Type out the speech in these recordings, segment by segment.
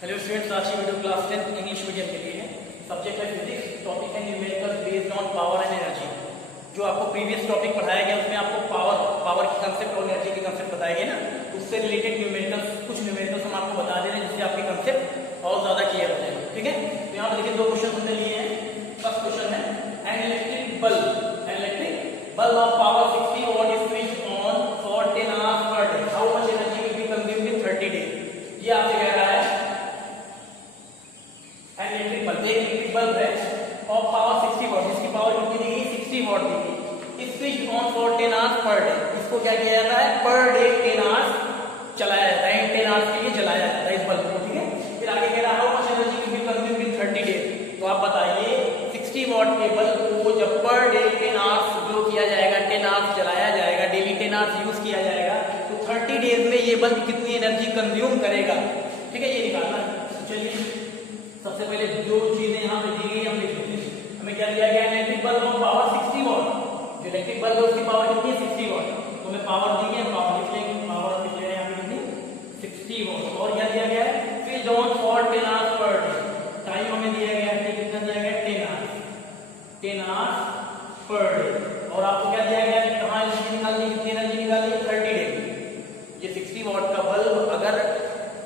Hello students, आज की video class 10 English medium के लिए है। सब्जेक्ट है फिजिक्स, टॉपिक है numericals based on power and energy. जो आपको प्रीवियस टॉपिक पढ़ाया गया उसमें आपको पावर की कंसेप्ट और एनर्जी के कंसेप्ट बताए गए ना, उससे रिलेटेड कुछ न्यूमेरिकल्स हम आपको बता दे रहे हैं जिससे आपके कंसेप्ट और ज्यादा क्लियर हो जाएगा। ठीक है, तो यहाँ पर देखिए दो क्वेश्चन हमने लिए हैं। फर्स्ट क्वेश्चन है an electric bulb of power 60 watt is switched on for 10 hours per day. How much energy will be consumed in 30 days? ये आपसे कह रहा है इलेक्ट्रिक बल्ब है और पावर 60 वॉट, इसकी पावर कितनी दी गई 60 वॉट दी गई। इस switch on for 10 hours per day, इसको क्या किया जाता है पर डे 10 आवर्स चलाया जाता है, 10 आवर्स के लिए जलाया जाता है इस बल्ब को। ठीक है, फिर आगे कह रहा है how much energy will be consumed in 30 days. तो आप बताइए 60 वॉट के बल्ब को जब पर डे 10 आवर्स ग्लो किया जाएगा, 10 आवर्स जलाया जाएगा, डेली 10 आवर्स यूज किया जाएगा, तो 30 डेज में ये बल्ब कितनी एनर्जी कंज्यूम करेगा। ठीक है, ये निकालना है। तो चलिए सबसे पहले जो चीजें यहाँ पे दी गई हम लिख लेते हैं। हमें क्या दिया गया है electric bulb of power 60 what. जो इलेक्ट्रिक बल्ब है उसकी पावर कितनी है 60 वॉट, तो हमें पावर दी गई है, पावर लिख लेंगे, पावर लिख ले रहे हैं यहाँ पे कितनी 60 वॉट। और क्या दिया गया है switch on for 10 hours per day, time हमें दिया गया है कितना दिया गया है 10 आवर्स पर डे। और आपको क्या दिया गया है कहाँ एनर्जी निकालनी, कितनी एनर्जी निकालनी है 30 डे। ये 60 वॉट का बल्ब अगर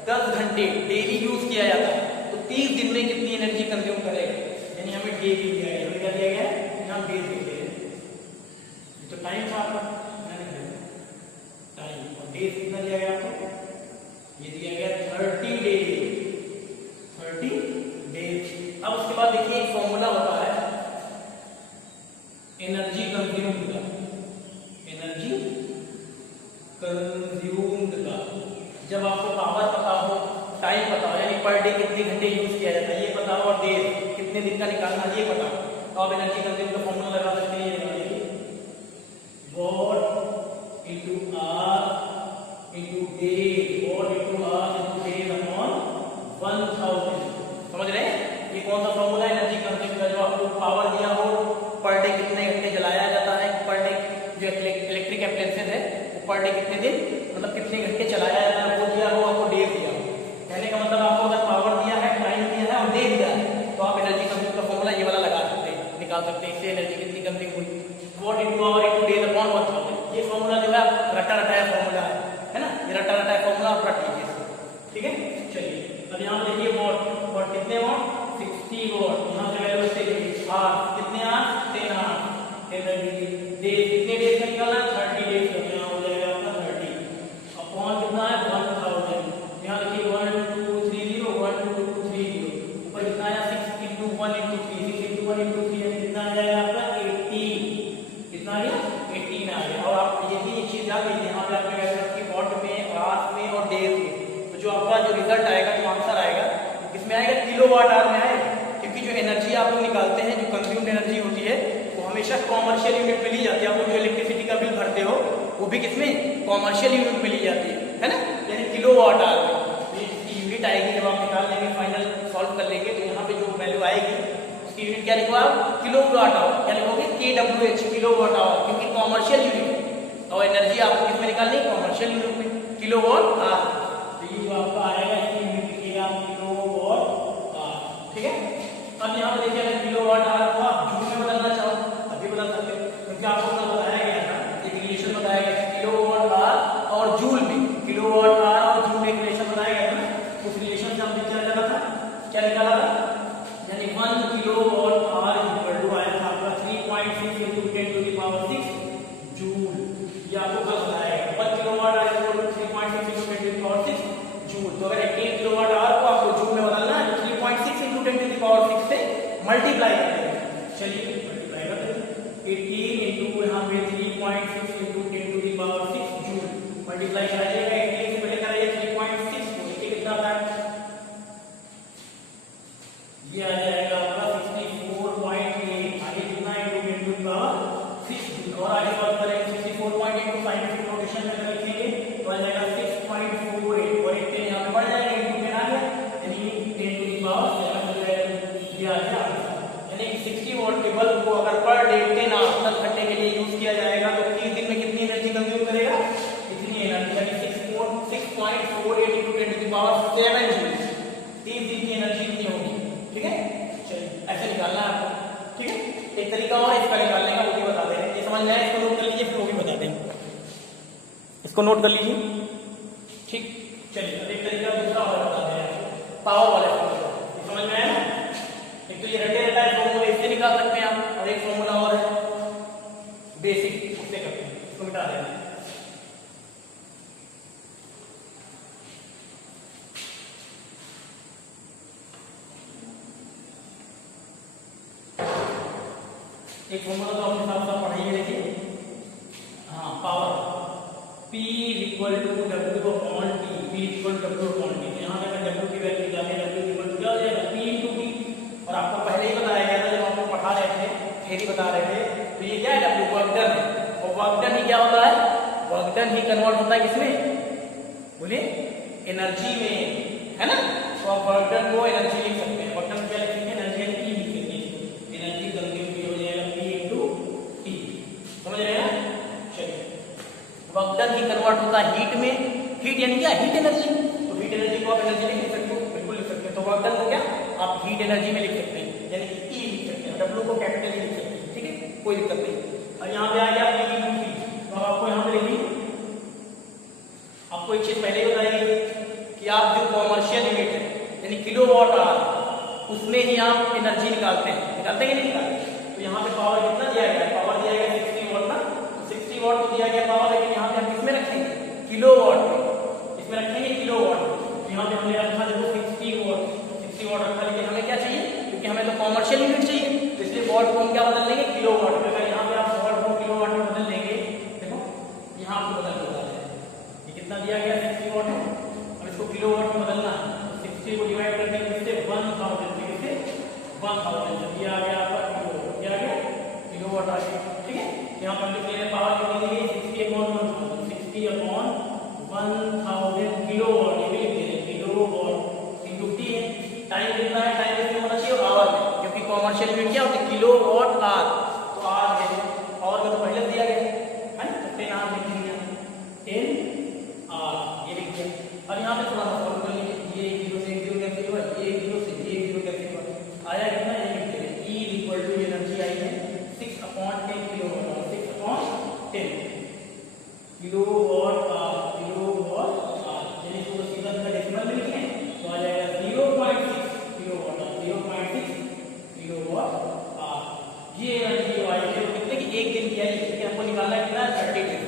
10 घंटे डेली यूज किया जाता है तो 30 दिन में कितनी एनर्जी कंज्यूम करेगा, यानी हमें डे भी दिया गया है। क्या दिया गया है यहाँ डे दिया गया है, तो टाइम था आपका टाइम, और डे कितना दिया गया आपको, ये दिया गया 30 डेज। अब उसके बाद देखिए एक फॉर्मूला होता है एनर्जी कंज्यूम्ड का, एनर्जी कंज्यूम्ड का। जब आपको पावर पता हो, टाइम पता हो, यानी पर डे कितने घंटे यूज किया जाता है ये पता हो, और डेज कितने दिन का निकालना ये पता हो, तो आप एनर्जी कंज्यूम का फॉर्मूला लगा सकते हैं। What into our into day, what into our into days upon 1000। समझ रहे हैं, ये कौन सा फॉर्मूला है एनर्जी कंज्यूम का। जो आपको पावर दिया हो पर डे कितने घंटे जलाया जाता है, पर डे जो इलेक्ट्रिक अप्लायंसेस है वो पर डे कितने दिन मतलब कितने घंटे चलाया जाता है वो दिया हो, आपको डे दिया हो। कहने का मतलब आपको अगर पावर दिया है, टाइम दिया है और डे दिया है, तो आप एनर्जी कंज्यूम का फॉर्मूला ये वाला लगा सकते हैं, निकाल सकते हैं। इससे एनर्जी कितनी कंज्यूम हुई what into our into days upon 1000। ये फॉर्मूला जो है रटा रटाया फॉर्मूला है ना, ये रटा रटाया फॉर्मूला आप रट लीजिए इसको। ठीक है, चलिए अब यहाँ देखिए वॉट कितने वॉट 60 वॉट, यहाँ से वैल्यू से आवर्स कितने आवर्स 10 आवर्स, एनर्जी डे कितने डेज का निकालना है 30 डेज का, यहाँ हो जाएगा आपका 30 अपॉन कितना है 1000। यहाँ देखिए 1230 1230 ऊपर कितना आया 6 into 1 into 3, 6 into 1 into 3 कितना आ जाएगा आपका 18, कितना आ गया 18 आ गया। और आप ये भी एक चीज याद रखिए, यहाँ पे आपने कहा था कि वॉट में, आवर्स में और डेज में, तो जो आपका जो रिजल्ट आएगा, जो आंसर आएगा किसमें आएगा किलोवाट आवर में आएगा, क्योंकि जो एनर्जी आप लोग निकालते हैं, जो कंज्यूम्ड एनर्जी होती है वो हमेशा कॉमर्शियल यूनिट में ली जाती है। आप लोग जो इलेक्ट्रिसिटी का बिल भरते हो वो भी किसमें कॉमर्शियल यूनिट में ली जाती है ना, यानी किलोवाट आवर में। यूनिट आएगी जब आप निकाल लेंगे, फाइनल सॉल्व कर लेंगे, तो यहाँ पे जो वैल्यू आएगी उसकी यूनिट क्या लिखो आप किलोवाट आवर, क्या लिखोगे KWH किलोवाट आवर, क्योंकि कॉमर्शियल यूनिट और एनर्जी आपको किसमें निकालनी है कॉमर्शियल यूनिट में किलोवाट आवर। तो ये आपका आएगा इसकी यूनिट लिखिएगा किलोवाट आवर। ठीक है, अब यहाँ पे देखिए अगर किलोवाट आवर को आप जूल में बदलना चाहो अभी बदल सकते हो, क्योंकि आपको कल बताया गया था, एक रिलेशन बताया गया किलोवाट आवर और जूल में, किलोवाट आवर और जूल में एक रिलेशन बताया गया था। उस रिलेशन से हमने क्या निकाला था, क्या निकाला था, यानी 1 किलोवाट आवर इक्वल टू आया था आपका 3.6 into 10 to the power 6 joule. ये आपको कल बताया गया 1 kilowatt hour equal to 3.6 into 10 to the power 6 joule. तो अगर 18 किलोवाट आवर को आपको जूल में बदलना है तो 3.6 into 10 to the power 6 से मल्टीप्लाई करेंगे। चलिए मल्टीप्लाई करते हैं, 18 into यहाँ पे 3.6 into 10 to the power 6 joule, multiply कराइएगा 18 से पहले कराइए 3.6 को, देखिए कितना आता है, ये आ जाएगा आपका 64.8, आगे कितना into 10 to the power 6 joule. और आगे सॉल्व करेंगे 64.8 को साइंटिफिक नोटेशन में रखेंगे तो आ जाएगा 6.48, और एक 10 यहाँ पे बढ़ जाएगा into 10 आ गया, यानी 10 to the power 7 हो जाएगा, ये आ गया। यानी 60 वॉट के बल्ब को अगर पर डे 10 आवर्स 10 घंटे के लिए यूज किया जाएगा तो 30 दिन में कितनी एनर्जी कंज्यूम करेगा, इतनी एनर्जी, यानी 6.48 into 10 to the power 7 joule. एक तरीका और है इसका निकालने का, वो भी बता दें। ये समझ में आया, इसको नोट कर लीजिए, फिर वो भी बता दें। इसको नोट कर लीजिए, ठीक। चलिए अब एक तरीका दूसरा और बता दें, पावर वाले फॉर्मूला। समझ में आया? एक तो ये रटे रटाए फॉर्मूला इससे निकाल सकते हैं आप, और एक फॉर्मूला और है बेसिक, उससे करते हैं। इसको मिटा देना। एक फॉर्मूला तो अपने साथ साथ पढ़ाइए, देखिए। हाँ, power P equal to W upon T, P equal W upon T। यहाँ पे अगर W की वैल्यू निकालें, W इक्वल टू क्या हो जाएगा, P इंटू T। और आपको पहले ही बताया गया था जब आपको पढ़ा रहे थे, थ्योरी बता रहे थे, तो ये क्या है, W वर्क डन है। और वर्क डन ही क्या होता है, वर्क डन ही कन्वर्ट होता है किसमें, बोलिए, एनर्जी में, है ना। तो आप वर्क डन को एनर्जी लिख सकते हैं। वर्क डन क्या लिख सकते हैं, एनर्जी यानी E लिख सकते हैं। एनर्जी कंज्यूम की हो जाएगा P इंटू T। समझ रहे हैं? चलिए, वर्क डन ही कन्वर्ट होता है हीट में। हीट यानी क्या, हीट एनर्जी। तो हीट एनर्जी को आप एनर्जी लिख सकते हो, बिल्कुल लिख सकते हैं। तो वर्क डन को क्या आप हीट एनर्जी में लिख सकते हैं, यानी कि E लिख सकते हैं। W को कैपिटल E लिख सकते हैं, ठीक है, कोई दिक्कत नहीं। और यहाँ पे आ गया P इंटू T, तो अब आपको यहाँ पे लिखिए। आपको एक चीज पहले ही बताइए कि आप जो कॉमर्शियल यूनिट है यानी किलोवाट आवर, उसमें ही आप एनर्जी निकालते हैं, निकालते हैं कि नहीं निकालते। तो यहाँ पे पावर कितना दिया गया है, पावर दिया गया 60 वाट ना। 60 वाट तो दिया गया पावर, लेकिन यहाँ पे हम किसमें रखेंगे, किलोवाट में। इसमें रखेंगे किलोवाट। तो यहाँ पे हमने रखा देखो 60 वाट, 60 वाट रखा, लेकिन हमें क्या चाहिए, क्योंकि हमें तो कॉमर्शियल यूनिट चाहिए, तो इसलिए वाट को हम क्या बदल देंगे, किलोवाट में। अगर यहाँ पे आप वाट को किलोवाट में बदल देंगे, देखो यहाँ आपको बदल होता है, ये कितना दिया गया 60 वाट है, अब इसको किलोवाट में बदलना है। 60 को डिवाइड कर देंगे इससे 1000 से, किससे 1000 से। ये आ गया आपका किलो, क्या आ गया, किलोवाट आ गया, ठीक है। यहाँ पर लिख लेंगे पावर कितनी दी गई, 60 अपॉन 1000, 60 अपॉन 1000 किलोवाट, ये भी लिख देंगे किलोवाट इंटू T है। टाइम कितना है, टाइम कितना होना चाहिए, आवर में, क्योंकि कॉमर्शियल यूनिट क्या होती है, किलोवाट आवर। तो आवर है, आवर में तो पहले दिया गया है ना, 10 आवर लिख दिया, 10 आवर ये लिख दिया। और यहाँ पे थोड़ा सा सॉल्व कर लीजिए, ये 0 से 1 0 कैंसिल हुआ, ये 0 से ये 0 कैंसिल हुआ, आया कितना, ये लिख देंगे E इक्वल टू एनर्जी आई है 6 upon 10 kilowatt, 6 upon 10 kilowatt hour, kilowatt hour. यानी इसको सीधा सीधा डेसिमल में लिखें तो आ जाएगा 0.6 किलोवाट, 0.6 किलोवाट आवर। ये एनर्जी आई है कितने की, एक दिन की आई, लेकिन हमको निकालना है कितना, 30 डेज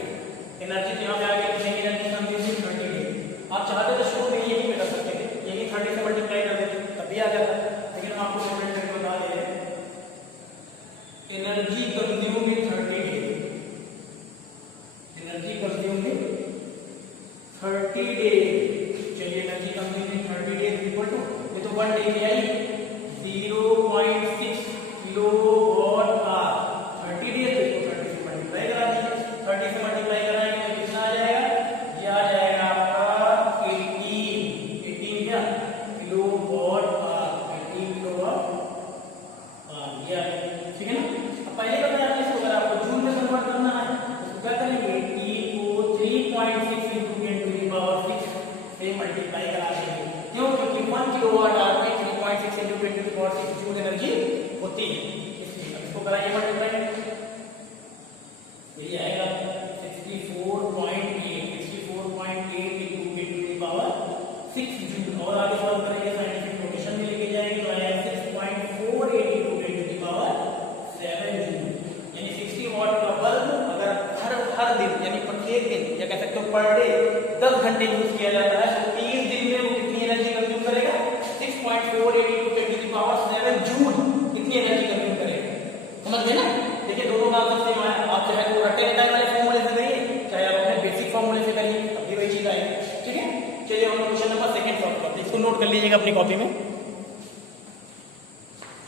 एनर्जी। तो यहाँ पे आ गया कितने की एनर्जी, कंज्यूम 30 डेज। आप चाहते तो शुरू में यही कर सकते थे, यही 30 से मल्टीप्लाई कर देते तब भी आ जाता, लेकिन हम आपको नोट करके बता दे रहे हैं energy consume in 30 days, energy consume in 30 days. चलिए energy consume in 30 days equal to, ये तो 1 डे की आई 0.6 किलोवाट आवर, 30 डेज। इसको 30 से मल्टीप्लाई करा दीजिए, 30 से मल्टीप्लाई कराएंगे तो कितना आ जाएगा, ये आ जाएगा आपका 18 क्या किलोवाट आवर, 18 किलोवाट आवर, ये ठीक है ना। अब पहले बताया आपने, इसको अगर आपको जूल में कन्वर्ट करना है तो क्या करेंगे, 18 को 3.6 into 10 to the power 6 से मल्टीप्लाई करा देंगे। क्यों, क्योंकि 1 किलोवाट आवर में 3.6 into 10 to the power 6 joule energy होती है, इसलिए अब इसको कराइए मल्टीप्लाई, ये आएगा 64.8 into 10 to the power 6 joule. और आगे सॉल्व करेंगे साइंटिफिक नोटेशन में लेके जाएंगे तो आएगा 6.48 into 10 to the power 7 joule. यानी 60 वाट का बल्ब अगर हर दिन यानी प्रत्येक दिन, या कह सकते हो पर डे 10 घंटे यूज किया जाता है, तो 30 दिन में वो कितनी एनर्जी कंज्यूम करेगा, 6.48 into 10 to the power 7 joule कितनी एनर्जी कंज्यूम करेगा। समझ गए ना। देखिए दोनों का आंसर सेम आया। आप चाहे तो रटे रटाए वाले फॉर्मूले से करिए, चाहे आप अपने बेसिक फॉर्मूले से करिए, तब भी वही चीज आएगी, ठीक है। चलिए हम क्वेश्चन नंबर 2 सॉल्व करते हैं, इसको नोट कर लीजिएगा अपनी कॉपी में।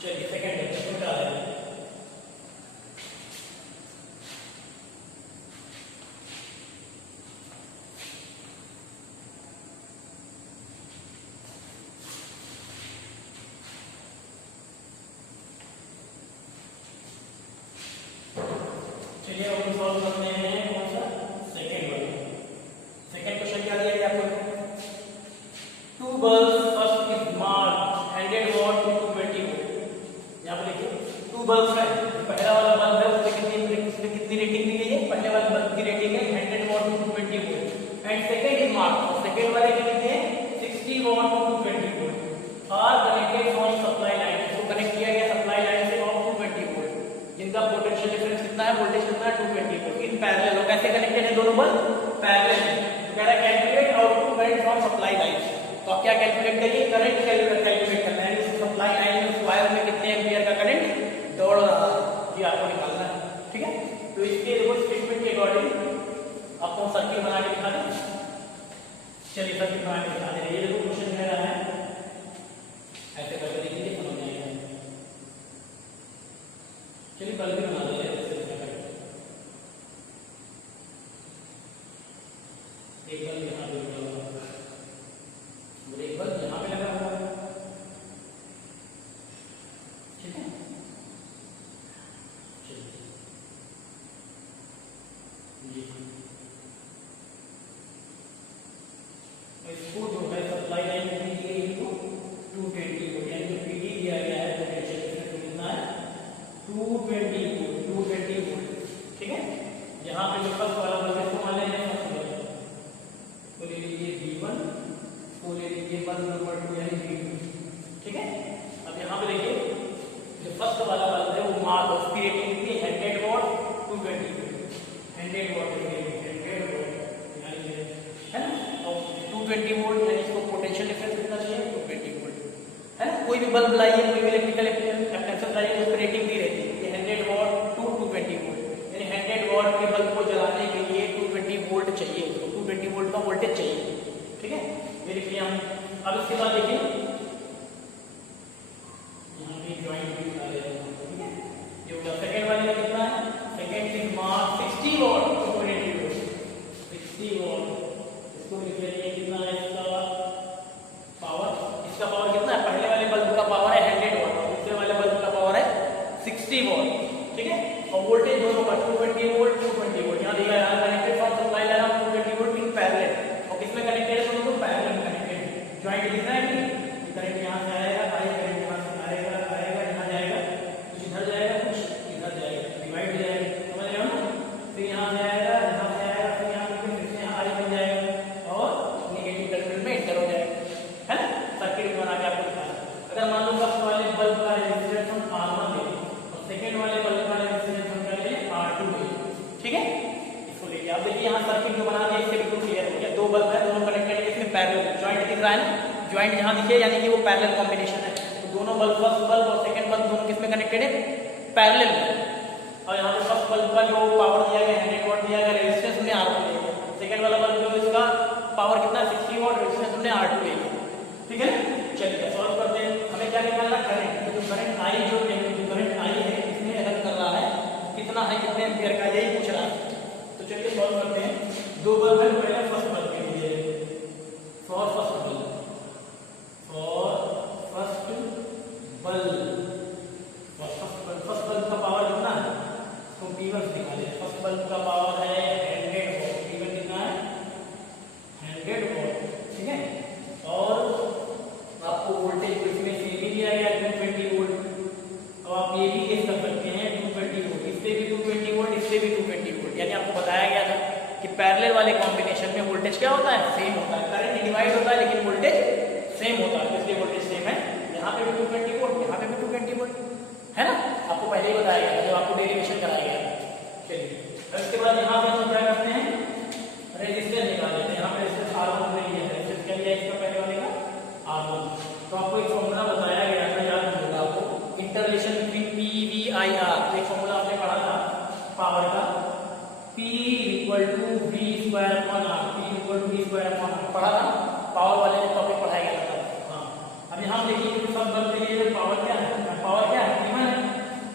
चलिए सेकंड क्वेश्चन बता दें। चलिए हम सॉल्व करते हैं कौन सा, सेकंड वाला। सेकंड क्वेश्चन क्या दिया गया आपको, 2 balls first is marked to 220 volt and second is mark, और सेकंड वाले के लिखते हैं 60 watt to 220 volt are connected from supply line, इसको कनेक्ट किया गया सप्लाई लाइन से और 220 वोल्ट जिनका पोटेंशियल डिफरेंस कितना है, वोल्टेज कितना है 220 वोल्ट इन पैरेलल। और कैसे कनेक्टेड है दोनों बल्ब, पैरेलल। तो कह रहा है calculate output current from supply line. तो आप क्या कैलकुलेट करिए, करंट कैलकुलेट करना है, इस सप्लाई लाइन में उस वायर में कितने एम्पियर का करंट दौड़ रहा है ये आपको निकालना है, ठीक है। तो इसके देखो स्टेटमेंट के अकॉर्डिंग आपको सर्किट बना के दिखा दें। चलिए सर्किट बना के दिखा दे, ये देखो क्वेश्चन कह रहा है ऐसे करके देखिए समझ आएगा। चलिए बल्ब भी बना देते हैं, एक बल्ब यहाँ पे लगा हुआ है, एक बल्ब यहाँ पे लगा हुआ है, ठीक है। जी इसको जो है सप्लाई लाइन दी गई इनको 220 वोल्ट, यानी जो पीडी दिया गया है पोटेंशियल डिफरेंस कितना है 220 वोल्ट, ठीक है। यहाँ पे जो फर्स्ट वाला बल्ब इसको मान लेंगे फर्स्ट बल्ब को ले लीजिए V1, को ले लीजिए बल्ब नंबर 2 यानी V2, ठीक है। अब यहाँ पे देखिए जो फर्स्ट वाला बल्ब है वो मार्क उसकी रेटिंग कितनी है 100 वॉट 220 वोल्ट, 100 वॉट है ना, और 220 वोल्ट यानी इसको पोटेंशियल डिफरेंस कितना चाहिए 220 वोल्ट है ना। कोई भी बल्ब लाइए, कोई भी इलेक्ट्रिकल एप्लायंस लाइए, उसकी रेटिंग दी रहती है 100 वॉट टू 220 वोल्ट, यानी 100 वॉट के बल्ब को जलाने के लिए 220 वोल्ट चाहिए, उसको 220 वोल्ट का वोल्टेज चाहिए, ठीक है। ये देखिए हम अब इसके बाद देखिए यहाँ पे जॉइंट भी बना लेते हैं, ठीक है। ये होगा सेकंड वाले में कितना है, second is mark 60 watt to 220 volt, 60 watt इसको लिख लीजिए कितना है इसका पावर, इसका पावर कितना है, पहले वाले बल्ब का पावर है 100 वॉट और दूसरे वाले बल्ब का पावर है 60 वॉट, ठीक है। और वोल्टेज दोनों का 220 वोल्ट 220 वोल्ट यहाँ दिया है connected from supply line of 220 volt in parallel, और किसमें कनेक्टेड है दोनों, पैरेलल में कनेक्टेड। जॉइंट दिख रहा है कि करंट यहाँ से आएगा, करंट यहाँ से आएगा, यहाँ जाएगा, कुछ इधर जाएगा, कुछ इधर जाएगा, डिवाइड हो जाएगा, समझ रहे हो ना। फिर यहाँ से आएगा, यहाँ से आएगा, फिर यहाँ से यहाँ आगे बन जाएगा और नेगेटिव टर्मिनल में एंटर हो जाएगा, है ना। सर्किट बना के आपको दिखाना। अगर मान लो फर्स्ट वाले बल्ब का रेजिस्टेंस हम R1 ले और सेकंड वाले बल्ब का रेजिस्टेंस हम क्या ले R2 ले, ठीक है। इसको लेके आप देखिए यहाँ सर्किट जो बना दिया इससे बिल्कुल क्लियर हो गया, दो बल्ब है दोनों कनेक्टेड है, इसमें पैरेलल जॉइंट दिख रहा है ना, जॉइंट जहाँ दिखे यानी कि वो पैरेलल कॉम्बिनेशन है। तो दोनों बल्ब फर्स्ट बल्ब और सेकंड बल्ब दोनों किसमें कनेक्टेड है, पैरेलल में। और यहाँ पे फर्स्ट बल्ब का जो पावर दिया गया 100 वॉट दिया गया, रेजिस्टेंस हमने R1 ले लिया, सेकंड वाला बल्ब जो इसका पावर कितना 60 वॉट, रेजिस्टेंस हमने R2 ले लिया, ठीक है। चलिए सॉल्व करते हैं, हमें क्या निकालना करंट, तो जो करंट I जो करंट I है इसमें अलग कर रहा है कितना है, कितने एम्पियर का, यही पूछ रहा है। तो चलिए सॉल्व करते हैं। दो बल्ब है, पहले फर्स्ट बल्ब के लिए for first bulb first bulb का पावर कितना है, तो P1 निकाले, फर्स्ट बल्ब का पावर है 100 वॉट, P1 कितना है 100 वॉट, ठीक है। और आपको वोल्टेज को इसमें से भी दिया गया 220 वोल्ट, अब आप ये भी गेस कर सकते हैं 220 वोल्ट, इससे भी 220 वोल्ट, इससे भी 220 वोल्ट, यानी आपको बताया गया था कि पैरेलल वाले कॉम्बिनेशन में वोल्टेज क्या होता है, सेम होता है, करंट डिवाइड होता है लेकिन वोल्टेज सेम होता है, इसलिए वोल्टेज सेम है, यहाँ पे भी 220 वोल्ट, यहाँ पे भी 220 वोल्ट, है ना। आपको पहले ही बताया गया जब आपको डेरिवेशन कराया गया। चलिए इसके बाद यहाँ पे हम क्या करते हैं, रेजिस्टेंस निकाल लेते हैं। यहाँ पे रेजिस्टेंस R1 में लिया है, रेजिस्टेंस क्या लिया इसका पहले वाले का R1। तो आपको एक फॉर्मूला बताया गया था, याद होगा आपको, इंटररिलेशन बिटवीन PVIR, तो एक फॉर्मूला आपने पढ़ा था पावर का, P equal to V square upon R, P equal to V square upon R पढ़ा था, पावर वाले ने टॉपिक पढ़ाया गया था। हाँ अब यहाँ देखिए सब बल्ब के लिए पावर क्या है, पावर क्या है P1 है,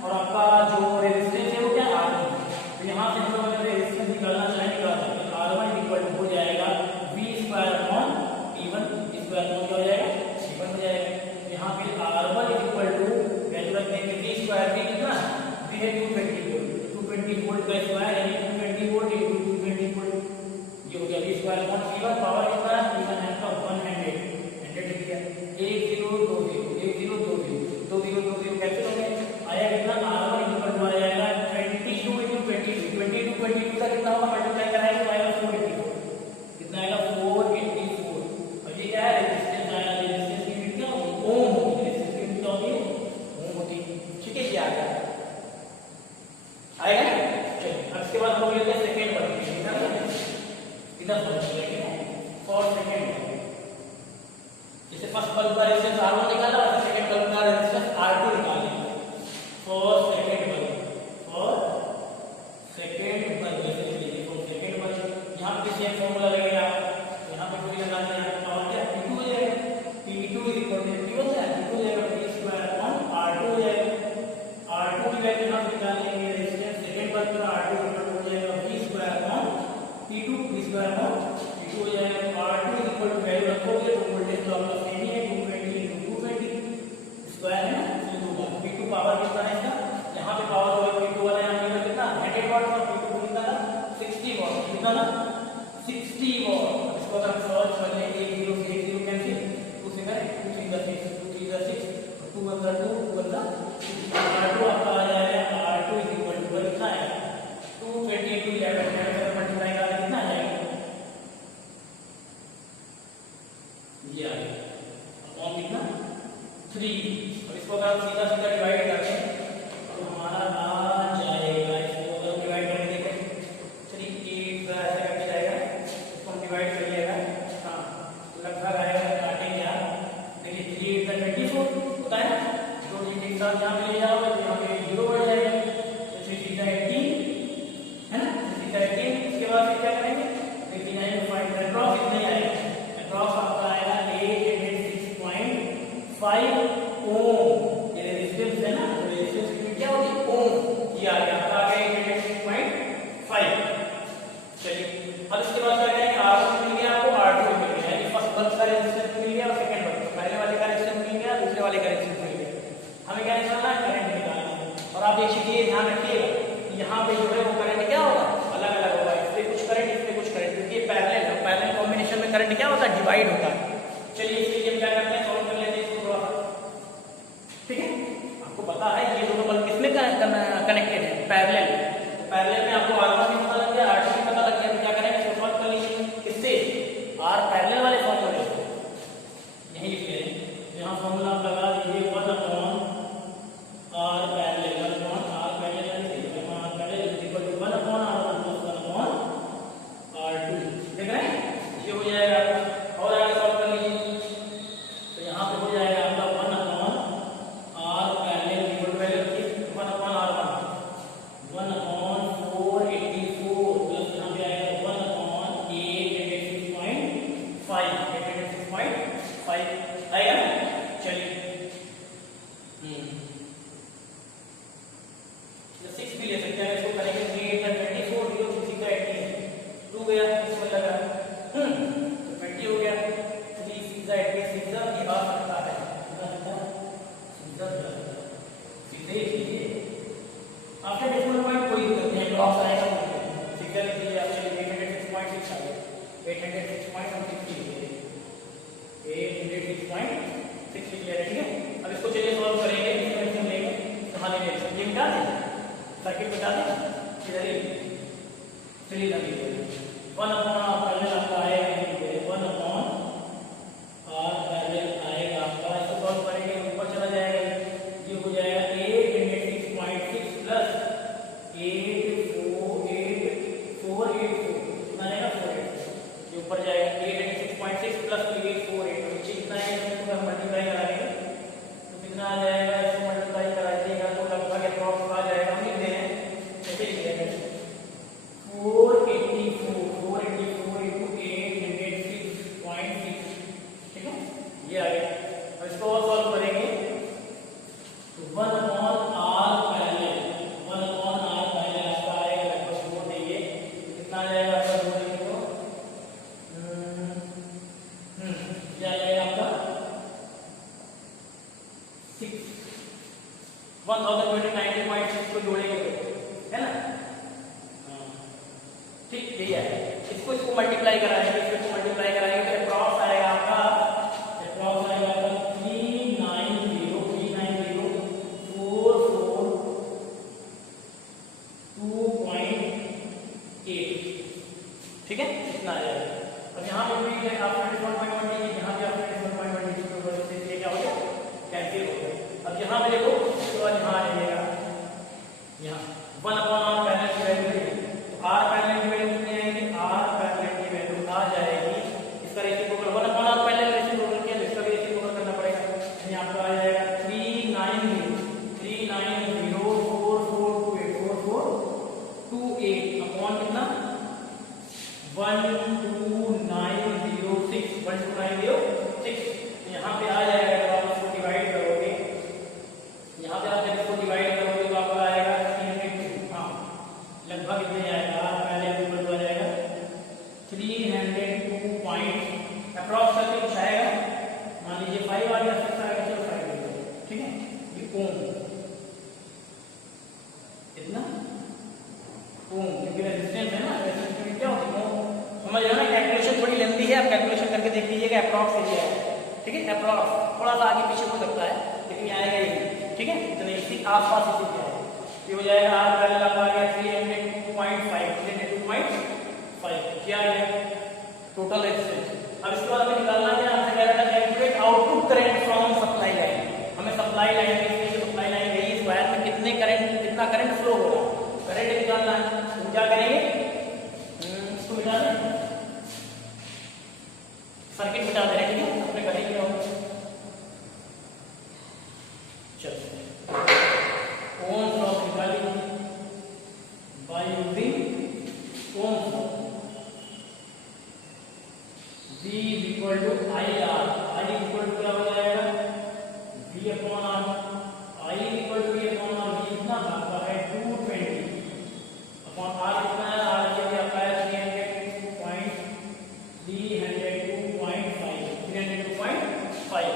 और आपका जो रेजिस्टेंस है वो क्या R1 है। तो यहाँ से हम लोग रेजिस्टेंस निकालना चाहे निकाल सकते हैं, R1 इक्वल टू हो जाएगा V square upon P1, V square upon क्या हो जाएगा C1 हो जाएगा। यहाँ पे R1 इक्वल टू वैल्यू रख देंगे V स्क्वायर की कितना है, V है 220 वोल्ट, 220 वोल्ट का स्क्वायर यानी 220 वोल्ट इनटू 220 वोल्ट, ये हो गया V square upon C1, power कितना है P1 है आपका 100 लिख दिया, 1020 1020 कैसे हो गए, आया कितना R1 इक्वल टू आ जाएगा 22 into 22 22 का कितना होगा, मल्टीप्लाई कराएंगे -4 जितना सोचेंगे, ठीक है, फॉर सेकेंड। जैसे फर्स्ट बल्ब का रेजिस्टेंस R1 निकाला, और सेकेंड बल्ब का रेजिस्टेंस R2 निकालेंगे। For second bulb, for second bulb, जैसे लीजिए फॉर सेकेंड बल्ब, यहाँ पे सेम फॉर्मूला लगेगा, तो यहाँ पे कोई लगाना है, पावर क्या P2 हो जाएगा, P2 इक्वल टू P होता है, P2 हो जाएगा P स्क्वायर अपॉन R2 हो जाएगा। R2 की वैल्यू यहाँ पे निकालेंगे, रेजिस्टेंस सेकेंड बल्ब का R2 इक्वल हो जाएगा P square upon P2, P square upon P2 हो जाएगा। R2 इक्वल टू वैल्यू रखोगे तो वोल्टेज तो आपका सेम ही है, 220 into 220 स्क्वायर है ना, तो 2 बार P2 पावर कितना है इसका, यहाँ पे पावर होगा P2 वाला यहाँ पे कितना 100 वाट, और P2 कितना था 60 वाट, कितना था 60 वाट। इसको अगर हम सॉल्व कर लेंगे, 0 से 0 कैंसिल, 2 से करें 2 3 6 2 3 6 2 1 2 2 1 R2 आपका आ जाएगा, R2 इक्वल टू कितना है 220 into 11 मल्टीप्लाई करें कितना आ जाएगा, ये आ गया अपॉन कितना 3। और इसको अगर हम सीधा सीधा डिवाइड करते हैं तो हमारा आ जाएगा, इसको अगर डिवाइड करके देखें 3 8 ऐसे करके जाएगा, इसको हम डिवाइड करिएगा, हाँ लगभग आएगा, काटेंगे आप, देखिए 3 8 24 होता है, दो डिजिट एक साथ यहाँ पे ले जाओगे तो यहाँ पे 0 बढ़ जाएगा, तो 3 3 18 है ना, 3 3 18। इसके बाद फिर क्या करेंगे, देखिए यहाँ पे फाइंड अक्रॉस कितना ही आएगा, अक्रॉस आपका आएगा 806.5 ओम, ये रेजिस्टेंस है ना, तो रेजिस्टेंस की क्या होगी ओम, ये आ गया आपका आ गया 806.5। चलिए अब इसके बाद क्या करेंगे, R1 मिल गया आपको, R2 मिल गया, यानी फर्स्ट बल्ब का रेजिस्टेंस मिल गया और सेकंड बल्ब, पहले वाले का रेजिस्टेंस मिल गया, दूसरे वाले का रेजिस्टेंस मिल गया। हमें क्या निकालना है, करंट निकालना है। और आप एक चीज ध्यान रखिएगा, यहाँ पे जो है वो करंट क्या होगा, अलग अलग होगा, इससे कुछ करंट इससे कुछ करंट, क्योंकि ये पैरेलल है, पैरेलल कॉम्बिनेशन में करंट क्या होता है, डिवाइड होता है। चलिए इसके लिए हम क्या करते हैं, सॉल्व कर लेते हैं इसको थोड़ा, ठीक है। आपको पता है ये दोनों बल्ब किसमें कनेक्टेड है, पैरेलल, तो पैरेलल में आपको R1 भी पता लग गया, R2 भी पता लग गया, तो क्या करेंगे इसको सॉल्व कर लीजिए, किससे, R पैरेलल वाले फॉर्मूले से, यही लिख लें, यहाँ फॉर्मूला आप लगा दीजिए 1 upon R parallel, 1 upon R parallel, R parallel equal to 1 upon R1 plus 1 upon R2, देख रहे हैं, ये हो जाएगा आपका। और आगे सॉल्व कर लीजिए, तो यहाँ पे हो जाएगा आपका 1 upon R parallel equal to value 1 upon R1, 1 upon 484 plus यहाँ पे आएगा 1 अपॉन 806.5 आएगा ना। चलिए 6 भी ले सकते हैं, इसको करेंगे 3 8 24 0 6 18 2 गया, इसमें लगा तो 20 हो गया, 3 6 18 6 ये बात करता है, सीधे कीजिए, आफ्टर डेसिमल पॉइंट कोई दिक्कत नहीं है, ब्लॉक्स आएगा सिग्नल कीजिए आप, चलिए 806.6 आ गया, 806.6 लिख लिया, ठीक है। अब इसको चलिए सॉल्व करेंगे, इसमें हम लेंगे, कहाँ लेंगे, ये मिटा दें, सर्किट बता दें, इधर ही चलिए इधर लीजिए, 1 अपॉन R पैरेलल आपका आएगा, 1 अपॉन R पैरेलल आएगा आपका, इसको सॉल्व करेंगे ऊपर चला जाएगा, ये हो जाएगा 806.6 प्लस 484 कितना आएगा 484, ये ऊपर जाएगा 806.6 प्लस 848, नीचे कितना है इसको हम मल्टीप्लाई कराएंगे तो कितना आ जाएगा, इसको मल्टीप्लाई कराइएगा तो लगभग अप्रॉक्स आ जाएगा, हम लिख दे रहे हैं ऐसे ही लिखेंगे 484 into 806.6, ठीक है, ये आ गया। अब इसको और सॉल्व करेंगे तो 1 upon R parallel, 1 upon R parallel आपका आएगा लगभग 4 देंगे, कितना आ जाएगा आपका 2 देंगे तो क्या आ जाएगा आपका 1029.6 को जोड़ेंगे तो है ना, ठीक, यही है। इसको मल्टीप्लाई कराएंगे, इसको मल्टीप्लाई कराएंगे तो अप्रॉक्स आएगा आपका, अप्रॉक्स आएगा आपका 390,392.8, ठीक है, इतना आ जाएगा। अब यहाँ पे भी है आप 21.1 लीजिए, यहाँ पे आप 21.1 लीजिए, तो इसलिए क्या हो गया कैंसिल हो गया। अब यहाँ पे देखो, तो यहाँ आ जाएगा, यहाँ 1 अपॉन R पैरेलल की वैल्यू है, तो R पैरेलल की वैल्यू कितनी आएगी, R पैरेलल की वैल्यू पॉइंट अप्रॉक्स करके कुछ आएगा, मान लीजिए 5 आ गया, 6 आ गया, चलो 5 ले लो, ठीक है। ये ओम इतना ओम, क्योंकि रेजिस्टेंस है ना, रेजिस्टेंस क्या होती है ओम। समझ रहे हो ना, कैलकुलेशन थोड़ी लेंथी है, आप कैलकुलेशन करके देख लीजिएगा अप्रॉक्स एरिया है, ठीक है। अप्रॉक्स थोड़ा सा आगे पीछे हो सकता है लेकिन आएगा ही, ठीक है। इतने इसी आसपास इसी क्या है, ये हो जाएगा आर पैरेलल आपका आ गया 302.5 क्या है टोटल रेजिस्टेंस। अब इसके बाद हमें निकालना है, आपसे कह रहा था calculate output current from supply line. हमें सप्लाई लाइन में सप्लाई लाइन गई, इस वायर में कितना करंट फ्लो हो रहा है, करंट निकालना है। तो क्या करेंगे, इसको मिटा दें, सर्किट मिटा दे रहे हैं, ठीक है। अपने करेंगे और चलो ओम लॉ निकालिए by using Ohm law. V equal to I R, I equal to क्या हो जाएगा V upon R, I equal to V upon R, V इतना आपका है 220 अपॉन आर कितना है, आर के लिए आपका है 302.5।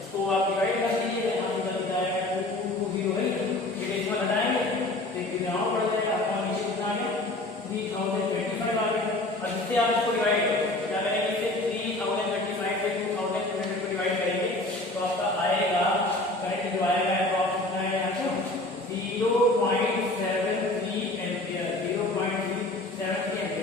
इसको आप डिवाइड कर दीजिए, यहाँ निकल जाएगा 220 है, ये डेसिमल हटाएंगे तो एक ग्राउंड पड़ जाएगा, आपका नीचे कितना आ गया 3025 आ गया। और जिससे आप इसको डिवाइड करो, क्या करेंगे, 3025 से 2200 को डिवाइड करेंगे तो आपका आएगा करंट जो आएगा अप्रॉक्स कितना है यहाँ से 0.73 एम्पियर, 0.73 एम्पियर,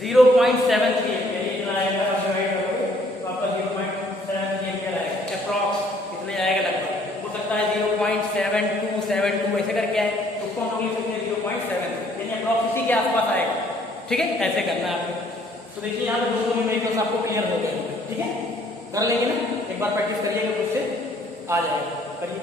0.73 एम्पियर ये कितना आएगा, आप डिवाइड करोगे तो आपका 0.73 एम्पियर आएगा अप्रॉक्स। कितने आएगा लगभग, हो सकता है 0.7272 ऐसे करके आए, तो उसको हम लोग लिख सकते हैं 0.7, यानी अप्रॉक्स इसी के आसपास आएगा, ठीक है। ऐसे करना है आपको। तो देखिए यहाँ पे दोस्तों न्यूमेरिकल्स आपको क्लियर हो गए, ठीक है। कर लेंगे ना, एक बार प्रैक्टिस करिएगा, उससे आ जाएगा, करिए।